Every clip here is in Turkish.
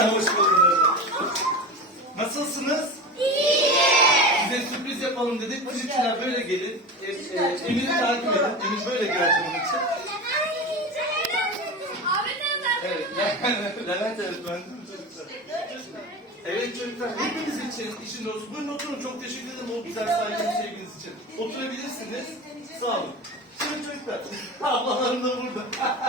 Hoş bulduk. Nasılsınız? Size sürpriz yapalım dedik. Çocuklar böyle gelin. E, e, Emir'i takip edin. Emir böyle geldi bunun için. Evet. Levent öğretmen. Evet çocuklar hepiniz için işin olsun. Buyurun oturun. Çok teşekkür ederim o güzel saygınız sevginiz için. Oturabilirsiniz. Sağ olun. Şimdi çocuklar, ablalarım da burada.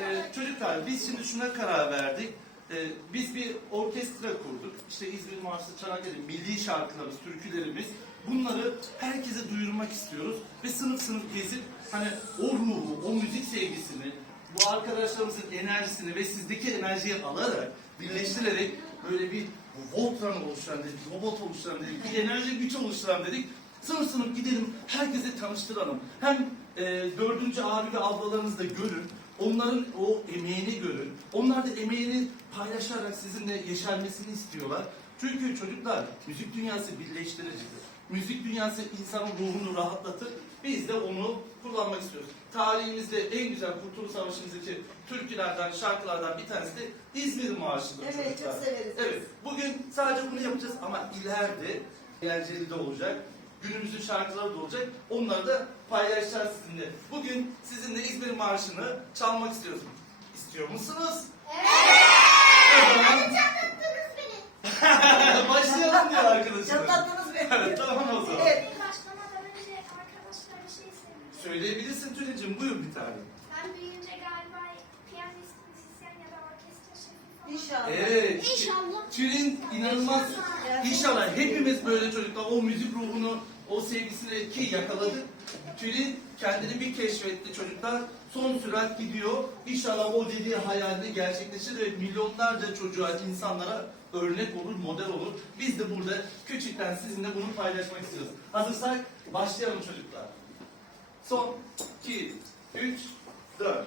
Ee, çocuklar biz şimdi şuna karar verdik. Ee, biz bir orkestra kurduk. İşte İzmir Marşı, Çanakkale, milli şarkılarımız, türkülerimiz. Bunları herkese duyurmak istiyoruz. Ve sınıf sınıf gezip hani o ruhu, o müzik sevgisini, bu arkadaşlarımızın enerjisini ve sizdeki enerjiyi alarak, birleştirerek böyle bir Voltran oluşturan dedik, robot oluşturan dedik, bir enerji güç oluşturan dedik. Sınıf sınıf gidelim, herkese tanıştıralım. Hem e, dördüncü abi ve ablalarınızı da görün, onların o emeğini görün. Onlar da emeğini paylaşarak sizinle yeşermesini istiyorlar. Çünkü çocuklar müzik dünyası birleştiricidir. Müzik dünyası insanın ruhunu rahatlatır. Biz de onu kullanmak istiyoruz. Tarihimizde en güzel Kurtuluş Savaşı'ndaki türkülerden, şarkılardan bir tanesi de İzmir Marşı'dır Evet, çocuklar. çok severiz. Evet, bugün sadece bunu yapacağız ama ileride eğlenceli de olacak. Günümüzün şarkıları da olacak. Onları da paylaşacağız sizinle. Bugün sizinle İzmir Marşı'nı çalmak istiyoruz. İstiyor musunuz? Evet. Başlayalım diyor arkadaşlar. Çatlattınız beni. Evet, tamam o zaman. Evet. Başlamadan önce arkadaşlar bir şey söyleyeyim. Söyleyebilirsin Tülin'cim. Buyur bir tane. Ben büyüyünce galiba piyanist, müzisyen ya da orkestra şefi falan. İnşallah. Evet. İnşallah. Tülin inanılmaz. İnşallah hepimiz böyle çocuklar o müzik ruhunu, o sevgisini ki yakaladık. Tülin kendini bir keşfetti çocuklar. Son sürat gidiyor. İnşallah o dediği hayalini gerçekleşir ve milyonlarca çocuğa, insanlara örnek olur, model olur. Biz de burada küçükten sizinle bunu paylaşmak istiyoruz. Hazırsak başlayalım çocuklar. Son, iki, üç, dört.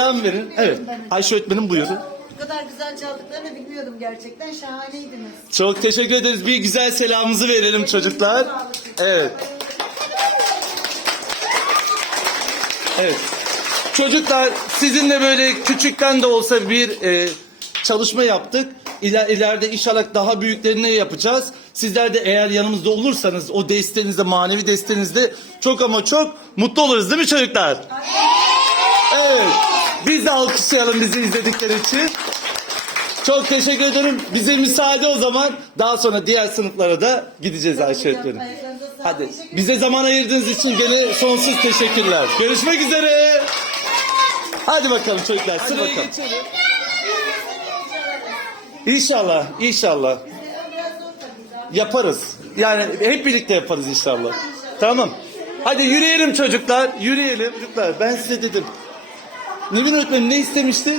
Selam verin. Evet Ayşe öğretmenim buyurun. Bu kadar güzel çaldıklarını bilmiyordum gerçekten. Şahaneydiniz. Çok teşekkür ederiz. Bir güzel selamımızı verelim çocuklar. Evet. Evet. Çocuklar sizinle böyle küçükten de olsa bir e, çalışma yaptık. İler, ileride inşallah daha büyüklerini yapacağız. Sizler de eğer yanımızda olursanız o desteğinizde, manevi desteğinizde çok ama çok mutlu oluruz değil mi çocuklar? Evet. Biz de alkışlayalım bizi izledikleri için. Çok teşekkür ederim. Bize müsaade o zaman. Daha sonra diğer sınıflara da gideceğiz Ayşe öğretmenim. Hadi. Bize zaman ayırdığınız için gene sonsuz teşekkürler. Görüşmek üzere. Hadi bakalım çocuklar. Sır bakalım. İnşallah, inşallah. Yaparız. Yani hep birlikte yaparız inşallah. Tamam. Hadi yürüyelim çocuklar. Yürüyelim. Çocuklar ben size dedim. Nevin öğretmenim ne istemişti?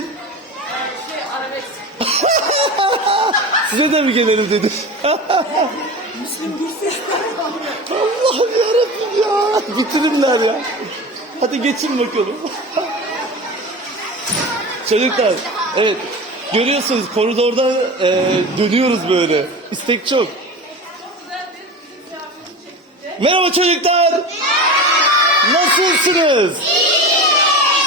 Size de mi gelelim dedi. Allah'ım yarabbim ya. Bitirimler ya. Hadi geçin bakalım. Çocuklar evet görüyorsunuz koridorda e, dönüyoruz böyle. İstek çok. Merhaba çocuklar. Nasılsınız?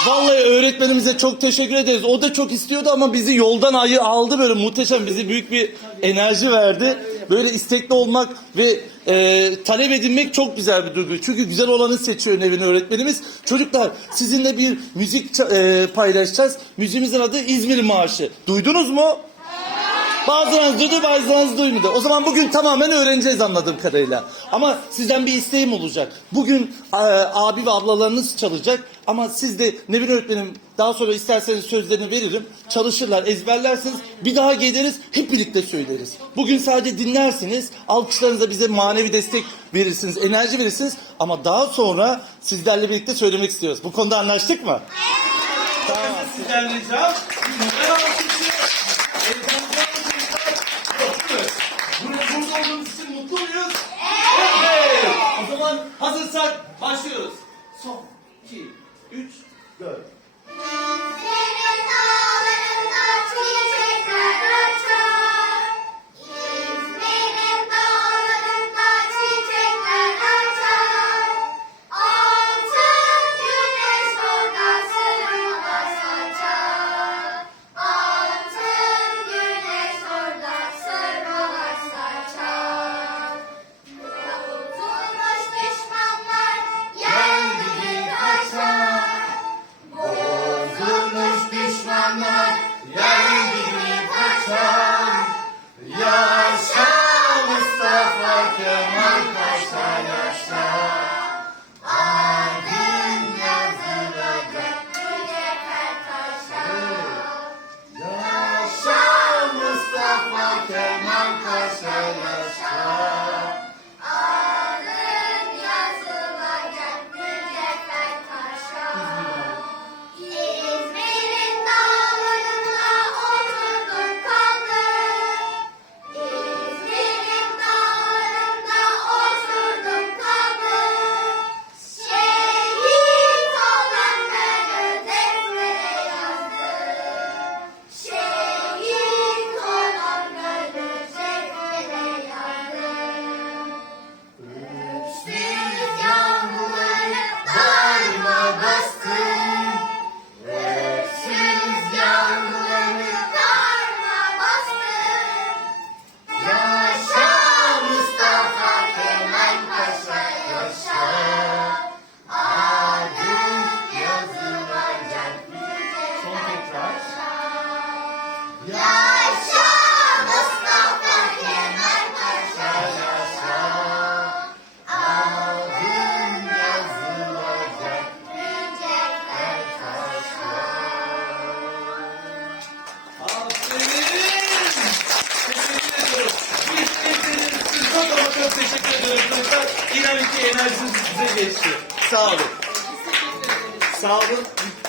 Vallahi öğretmenimize çok teşekkür ederiz. O da çok istiyordu ama bizi yoldan ayı aldı böyle muhteşem. Bizi büyük bir enerji verdi. Böyle istekli olmak ve e, talep edilmek çok güzel bir duygu. Çünkü güzel olanı seçiyor Nevin öğretmenimiz. Çocuklar sizinle bir müzik e, paylaşacağız. Müziğimizin adı İzmir Marşı. Duydunuz mu? Bazılarınız duydu bazılarınız duymadı. O zaman bugün tamamen öğreneceğiz anladığım kadarıyla. Ama sizden bir isteğim olacak. Bugün e, abi ve ablalarınız çalacak. Ama siz de Nevin öğretmenim daha sonra isterseniz sözlerini veririm. Çalışırlar, ezberlersiniz. Bir daha geliriz, hep birlikte söyleriz. Bugün sadece dinlersiniz. Alkışlarınıza bize manevi destek verirsiniz, enerji verirsiniz. Ama daha sonra sizlerle birlikte söylemek istiyoruz. Bu konuda anlaştık mı? Tamam. Sizden ricam. Burada olduğumuz için mutlu muyuz? Evet. O zaman hazırsak başlıyoruz. Son, iki, üç, dört.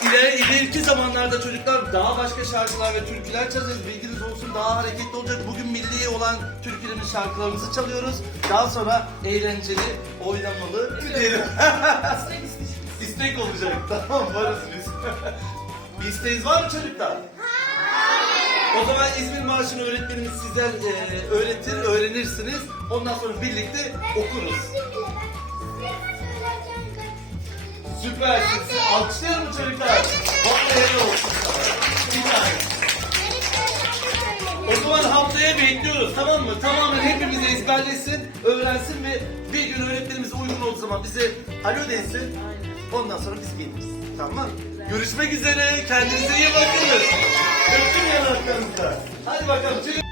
İleri, ileriki zamanlarda çocuklar daha başka şarkılar ve türküler çalacağız. Bilginiz olsun daha hareketli olacak. Bugün milli olan türkülerimiz şarkılarımızı çalıyoruz. Daha sonra eğlenceli, oynamalı diyelim. İstek olacak. Tamam varız biz. Bir isteğiniz var mı çocuklar? O zaman İzmir Marşı'nı öğretmenimiz sizler e, öğretir, öğrenirsiniz. Ondan sonra birlikte okuruz. Süpersiniz. Alkışlayalım mı çocuklar? Vallahi helal olsun. Bir tane. O zaman hafta Haftaya bekliyoruz tamam mı? Tamamen hepimiz ezberlesin, öğrensin ve bir gün öğretmenimize uygun olduğu zaman bize alo desin. Ondan sonra biz geliriz. Tamam Görüşmek üzere. Kendinize iyi bakın. Öptüm yanaklarınızda. Hadi bakalım.